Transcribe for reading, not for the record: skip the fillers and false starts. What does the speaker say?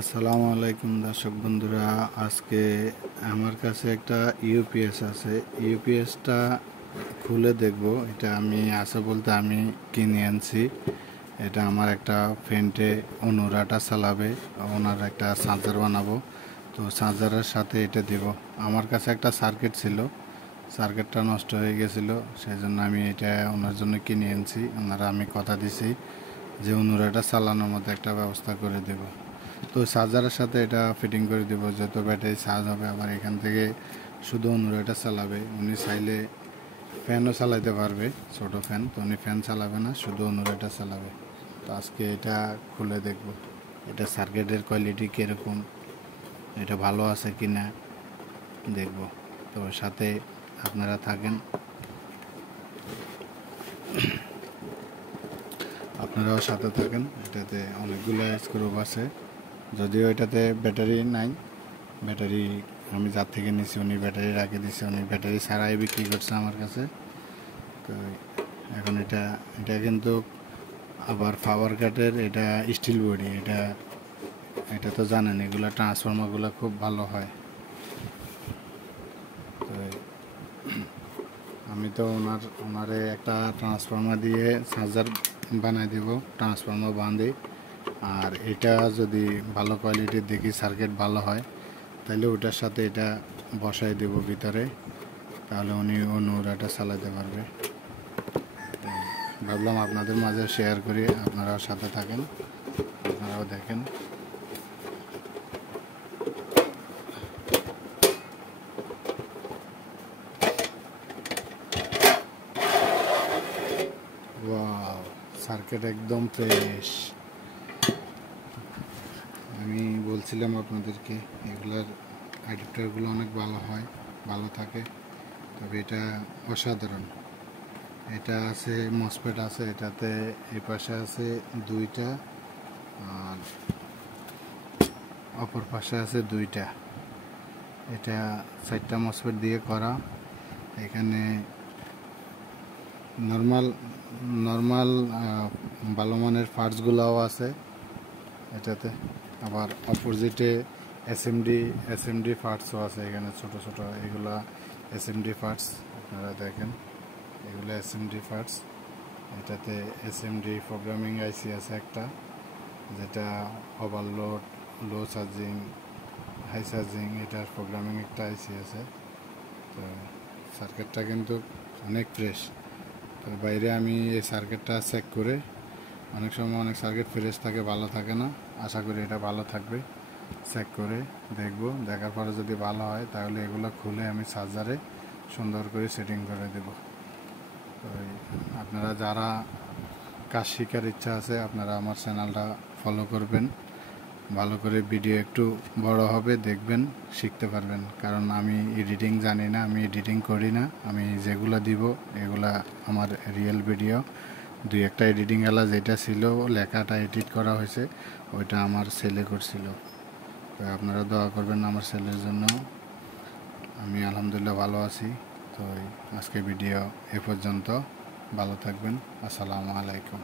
আসসালামু আলাইকুম দর্শক বন্ধুরা, আজকে আমার কাছে একটা ইউপিএস আছে। ইউপিএসটা খুলে দেখব। এটা আমি আছে বলতে আমি কিনে আনছি। এটা আমার একটা ফ্রেন্ডে অনুরাটা চালাবে, ওনার একটা চার্জার বানাবো। তো চার্জারের সাথে এটা দেব। আমার কাছে একটা সার্কিট ছিল, সার্কিটটা নষ্ট হয়ে গেছিলো, সেই জন্য আমি এটা ওনার জন্য কিনে আনছি। ওনারা আমি কথা দিছি যে অনুরাটা চালানোর মতো একটা ব্যবস্থা করে দেব। তো চার্জারের সাথে এটা ফিটিং করে দেব, যত ব্যাটারি চার্জ হবে। আবার এখান থেকে শুধু অনুরাটা চালাবে, উনি চাইলে ফ্যানও চালাতে পারবে, ছোট ফ্যান। তো উনি ফ্যান চালাবে না, শুধু অনুরাটা চালাবে। তো আজকে এটা খুলে দেখব, এটা সার্কিটের কোয়ালিটি কীরকম, এটা ভালো আছে কি না দেখব। তো সাথে আপনারা থাকেন, আপনারাও সাথে থাকেন। এটাতে অনেকগুলো স্ক্রু আছে, যদিও এটাতে ব্যাটারি নাই। ব্যাটারি আমি যার থেকে নিছি উনি ব্যাটারি রাখে দিছে, উনি ব্যাটারি ছাড়াই বিক্রি করছে আমার কাছে। তো এখন এটা কিন্তু আবার পাওয়ার কাটের, এটা স্টিল বডি। এটা তো জানেন, এগুলো ট্রান্সফর্মারগুলো খুব ভালো হয়। তো আমি তো ওনারে একটা ট্রান্সফর্মার দিয়ে চার্জার বানাই দেব, ট্রান্সফর্মার বাঁধে। আর এটা যদি ভালো কোয়ালিটির দেখি, সার্কিট ভালো হয়, তাহলে ওটার সাথে এটা বসাই দেব ভিতরে, তাহলে উনি অনুরাটা চালাতে পারবে। ভাবলাম আপনাদের মাঝে শেয়ার করি, আপনারাও সাথে থাকেন, আপনারাও দেখেন। ওয়াও, সার্কিট একদম ফ্রেশ। আমি বলছিলাম আপনাদেরকে এগুলার অ্যাডাপ্টারগুলো অনেক ভালো হয়, ভালো থাকে। তবে এটা অসাধারণ। এটা আছে মসফেট আছে এটাতে, এই পাশে আছে দুইটা, আর অপর পাশে আছে দুইটা। এটা 4টা মসফেট দিয়ে করা। এখানে নর্মাল ভালো মানের পার্টসগুলোও আছে এটাতে। আবার অপোজিটে এসএমডি পার্টসও আছে এখানে, ছোট ছোট এগুলা এসএমডি পার্টস। আপনারা দেখেন, এগুলো এসএমডি পার্টস। এটাতে এসএমডি প্রোগ্রামিং আইসি আছে একটা, যেটা ওভারলোড, লো চার্জিং, হাই চার্জিং, এটার প্রোগ্রামিং একটা আইসি আছে। তো সার্কিটটা কিন্তু অনেক ফ্রেশ। তো বাইরে আমি এই সার্কিটটা চেক করে, অনেক সময় অনেক সার্কিট ফ্রেশ থাকে, ভালো থাকে না। আশা করি এটা ভালো থাকবে। চেক করে দেখব, দেখার পরে যদি ভালো হয় তাহলে এগুলো খুলে আমি চার্জারে সুন্দর করে সেটিং করে দেব। তো আপনারা যারা কাজ শেখার ইচ্ছা আছে, আপনারা আমার চ্যানেলটা ফলো করবেন। ভালো করে ভিডিও একটু বড় হবে, দেখবেন, শিখতে পারবেন। কারণ আমি এডিটিং জানি না, আমি এডিটিং করি না। আমি যেগুলো দিব এগুলা আমার রিয়েল ভিডিও। দুই একটা এডিটিং এলা যেটা ছিল, লেখাটা এডিট করা হয়েছে, ওইটা আমার ছেলে করছিল। তো আপনারা দোয়া করবেন আমার ছেলের জন্য। আমি আলহামদুলিল্লাহ ভালো আছি। তো আজকে ভিডিও এ পর্যন্ত। ভালো থাকবেন। আসসালামু আলাইকুম।